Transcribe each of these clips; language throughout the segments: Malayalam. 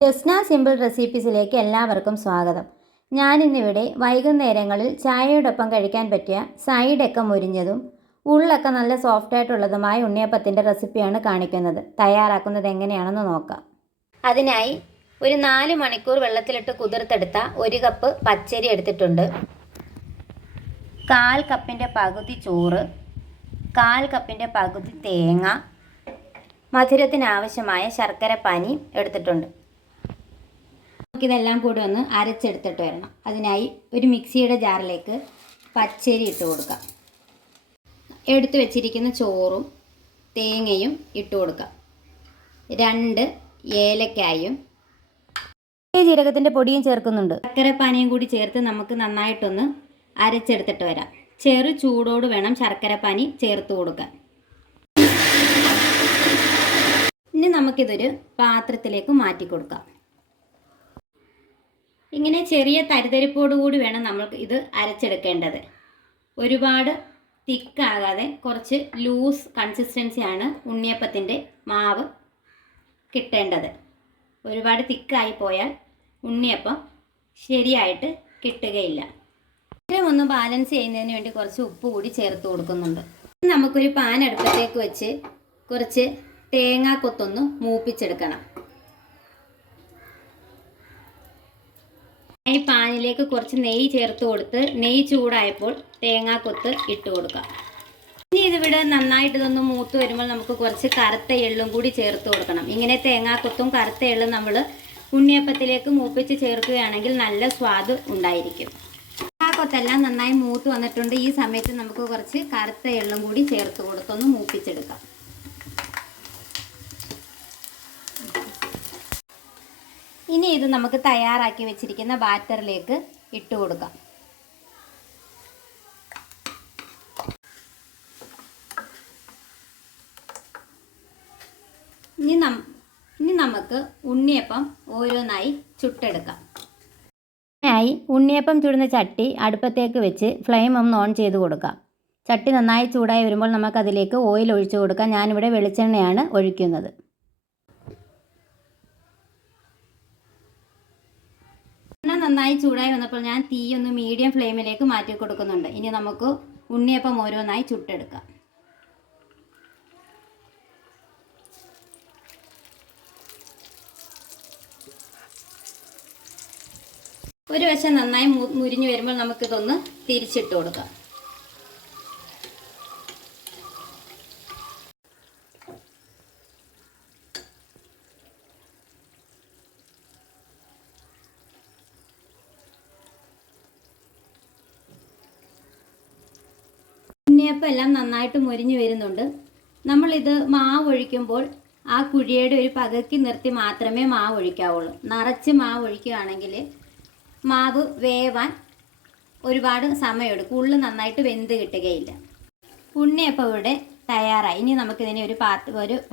ജസ്ന സിമ്പിൾ റെസിപ്പീസിലേക്ക് എല്ലാവർക്കും സ്വാഗതം. ഞാനിന്നിവിടെ വൈകുന്നേരങ്ങളിൽ ചായയോടൊപ്പം കഴിക്കാൻ പറ്റിയ സൈഡൊക്കെ മുരിഞ്ഞതും ഉള്ളൊക്കെ നല്ല സോഫ്റ്റായിട്ടുള്ളതുമായ ഉണ്ണിയപ്പത്തിൻ്റെ റെസിപ്പിയാണ് കാണിക്കുന്നത്. തയ്യാറാക്കുന്നത് എങ്ങനെയാണെന്ന് നോക്കാം. അതിനായി ഒരു 4 മണിക്കൂർ വെള്ളത്തിലിട്ട് കുതിർത്തെടുത്ത 1 കപ്പ് പച്ചരി എടുത്തിട്ടുണ്ട്. 1/4 കപ്പിൻ്റെ പകുതി ചോറ്, 1/4 കപ്പിൻ്റെ പകുതി തേങ്ങ, മധുരത്തിനാവശ്യമായ ശർക്കര പാനി എടുത്തിട്ടുണ്ട്. നമുക്കിതെല്ലാം കൂടി ഒന്ന് അരച്ചെടുത്തിട്ട് വരണം. അതിനായി ഒരു മിക്സിയുടെ ജാറിലേക്ക് പച്ചരി ഇട്ട് കൊടുക്കാം. എടുത്തു വെച്ചിരിക്കുന്ന ചോറും തേങ്ങയും ഇട്ട് കൊടുക്കാം. 2 ഏലക്കായും ജീരകത്തിൻ്റെ പൊടിയും ചേർക്കുന്നുണ്ട്. ശർക്കരപ്പാനിയും കൂടി ചേർത്ത് നമുക്ക് നന്നായിട്ടൊന്ന് അരച്ചെടുത്തിട്ട് വരാം. ചെറു ചൂടോട് വേണം ശർക്കരപ്പാനി ചേർത്ത് കൊടുക്കാൻ. ഇനി നമുക്കിതൊരു പാത്രത്തിലേക്ക് മാറ്റി കൊടുക്കാം. ഇങ്ങനെ ചെറിയ തരിതരിപ്പോടുകൂടി വേണം നമ്മൾക്ക് ഇത് അരച്ചെടുക്കേണ്ടത്. ഒരുപാട് തിക്കാകാതെ കുറച്ച് ലൂസ് കൺസിസ്റ്റൻസിയാണ് ഉണ്ണിയപ്പത്തിൻ്റെ മാവ് കിട്ടേണ്ടത്. ഒരുപാട് തിക്കായി പോയാൽ ഉണ്ണിയപ്പം ശരിയായിട്ട് കിട്ടുകയില്ല. ഇത്രയും ഒന്ന് ബാലൻസ് ചെയ്യുന്നതിന് വേണ്ടി കുറച്ച് ഉപ്പ് കൂടി ചേർത്ത് കൊടുക്കുന്നുണ്ട്. നമുക്കൊരു പാൻ അടുപ്പത്തേക്ക് വെച്ച് കുറച്ച് തേങ്ങാക്കൊത്തൊന്ന് മൂപ്പിച്ചെടുക്കണം. ഈ പാനിലേക്ക് കുറച്ച് നെയ്യ് ചേർത്ത് കൊടുത്ത് നെയ്യ് ചൂടായപ്പോൾ തേങ്ങാക്കൊത്ത് ഇട്ട് കൊടുക്കാം. ഇനി ഇതിവിടെ നന്നായിട്ട് ഇതൊന്ന് മൂത്ത് വരുമ്പോൾ നമുക്ക് കുറച്ച് കറുത്ത എള്ളും കൂടി ചേർത്ത് കൊടുക്കണം. ഇങ്ങനെ തേങ്ങാക്കൊത്തും കറുത്ത എള്ളും നമ്മൾ ഉണ്ണിയപ്പത്തിലേക്ക് മൂപ്പിച്ച് ചേർക്കുകയാണെങ്കിൽ നല്ല സ്വാദ് ഉണ്ടായിരിക്കും. തേങ്ങാക്കൊത്തെല്ലാം നന്നായി മൂത്ത് വന്നിട്ടുണ്ട്. ഈ സമയത്ത് നമുക്ക് കുറച്ച് കറുത്ത എള്ളും കൂടി ചേർത്ത് കൊടുത്തൊന്ന് മൂപ്പിച്ചെടുക്കാം. ഇനി ഇത് നമുക്ക് തയ്യാറാക്കി വെച്ചിരിക്കുന്ന ബാറ്ററിലേക്ക് ഇട്ട് കൊടുക്കാം. ഇനി നമുക്ക് ഉണ്ണിയപ്പം ഓരോന്നായി ചുട്ടെടുക്കാം. അതിനായി ഉണ്ണിയപ്പം ചുടുന്ന ചട്ടി അടുപ്പത്തേക്ക് വെച്ച് ഫ്ലെയിം ഒന്ന് ഓൺ ചെയ്ത് കൊടുക്കാം. ചട്ടി നന്നായി ചൂടായി വരുമ്പോൾ നമുക്കതിലേക്ക് ഓയിൽ ഒഴിച്ചു കൊടുക്കാം. ഞാനിവിടെ വെളിച്ചെണ്ണയാണ് ഒഴിക്കുന്നത്. നന്നായി ചൂടായി വന്നപ്പോൾ ഞാൻ തീ ഒന്ന് മീഡിയം ഫ്ലെയിമിലേക്ക് മാറ്റി കൊടുക്കുന്നുണ്ട്. ഇനി നമുക്ക് ഉണ്ണിയപ്പം ഓരോന്നായി ചുട്ടെടുക്കാം. ഒരു വശം നന്നായി മുരിഞ്ഞു വരുമ്പോൾ നമുക്കിതൊന്ന് തിരിച്ചിട്ട് കൊടുക്കാം. ഉണ്ണിയപ്പം എല്ലാം നന്നായിട്ട് മൊരിഞ്ഞു വരുന്നുണ്ട്. നമ്മളിത് മാവ് ഒഴിക്കുമ്പോൾ ആ കുഴിയുടെ ഒരു പകുതി നിർത്തി മാത്രമേ മാവ് ഒഴിക്കാവുള്ളൂ. നിറച്ച് മാവ് ഒഴിക്കുകയാണെങ്കിൽ മാവ് വേവാൻ ഒരുപാട് സമയമെടുക്കും. ഉള്ളു നന്നായിട്ട് വെന്ത് കിട്ടുകയില്ല. ഉണ്ണിയപ്പം ഇവിടെ തയ്യാറായി. ഇനി നമുക്കിതിനെ ഒരു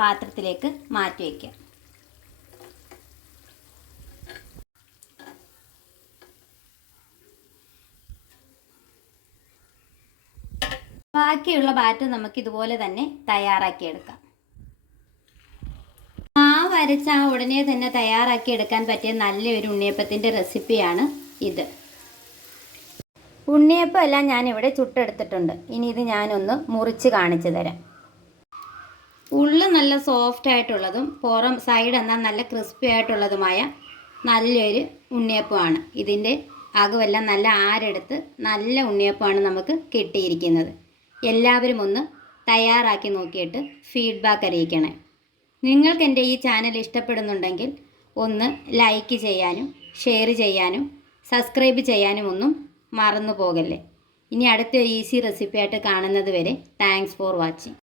പാത്രത്തിലേക്ക് മാറ്റി വയ്ക്കാം. ബാക്കിയുള്ള ബാറ്റർ നമുക്ക് ഇതുപോലെ തന്നെ തയ്യാറാക്കിയെടുക്കാം. മാവ് അരച്ച ഉടനെ തന്നെ തയ്യാറാക്കി എടുക്കാൻ പറ്റിയ നല്ലൊരു ഉണ്ണിയപ്പത്തിൻ്റെ റെസിപ്പിയാണ് ഇത്. ഉണ്ണിയപ്പം എല്ലാം ഞാനിവിടെ ചുട്ടെടുത്തിട്ടുണ്ട്. ഇനി ഇത് ഞാനൊന്ന് മുറിച്ച് കാണിച്ചു തരാം. ഉള്ളു നല്ല സോഫ്റ്റ് ആയിട്ടുള്ളതും പുറം സൈഡ് എന്നാൽ നല്ല ക്രിസ്പി ആയിട്ടുള്ളതുമായ നല്ലൊരു ഉണ്ണിയപ്പമാണ്. ഇതിൻ്റെ അകമെല്ലാം നല്ല ആരെടുത്ത് നല്ല ഉണ്ണിയപ്പമാണ് നമുക്ക് കിട്ടിയിരിക്കുന്നത്. എല്ലാവരും ഒന്ന് തയ്യാറാക്കി നോക്കിയിട്ട് ഫീഡ്ബാക്ക് അറിയിക്കണേ. നിങ്ങൾക്ക് എൻ്റെ ഈ ചാനൽ ഇഷ്ടപ്പെടുന്നുണ്ടെങ്കിൽ ഒന്ന് ലൈക്ക് ചെയ്യാനും ഷെയർ ചെയ്യാനും സബ്സ്ക്രൈബ് ചെയ്യാനും ഒന്നും മറന്നു പോകല്ലേ. ഇനി അടുത്തൊരു ഈസി റെസിപ്പിയായിട്ട് കാണുന്നത് വരെ താങ്ക്സ് ഫോർ വാച്ചിങ്.